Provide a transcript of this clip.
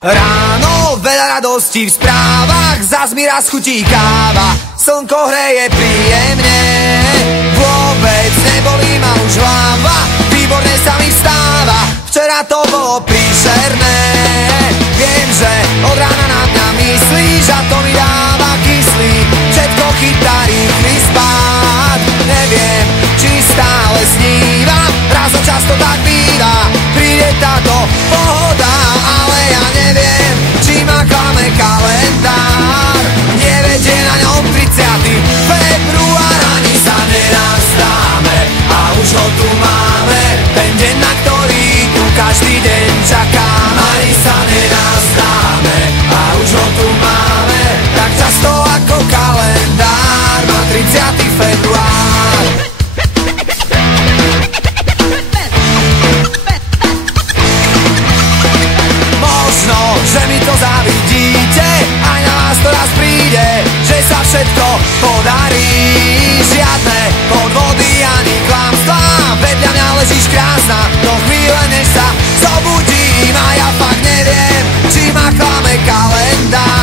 Ráno veľa radosti v správach, zas mi raz chutí káva, slnko hreje príjemne, vôbec nebolí ma už hlava, výborne sa mi vstáva, včera to bolo príšerné. Viem, že od rána na mňa myslíš a to mi dáva kyslík, všetko chytá rýchly spád. Neviem, či stále snívam, raz za často tak býva, príde táto pohoda, ale ja neviem, či ma klame kalendár. Nevedie na ňom 30. február, ani sa nenazdáme a už ho tu máme, ten deň, na ktorý tu každý deň čakám. Ani sa nenazdáme a už ho tu máme, tak často ako kalendár má 30. február. Možno, že mi to závidíte, aj na vás to raz príde, že sa všetko podarí. Žiadne podvody ani klamstvá, vedľa mňa ležíš krásna, do chvíle než sa zobudím a ja fakt neviem, či ma klame kalendár.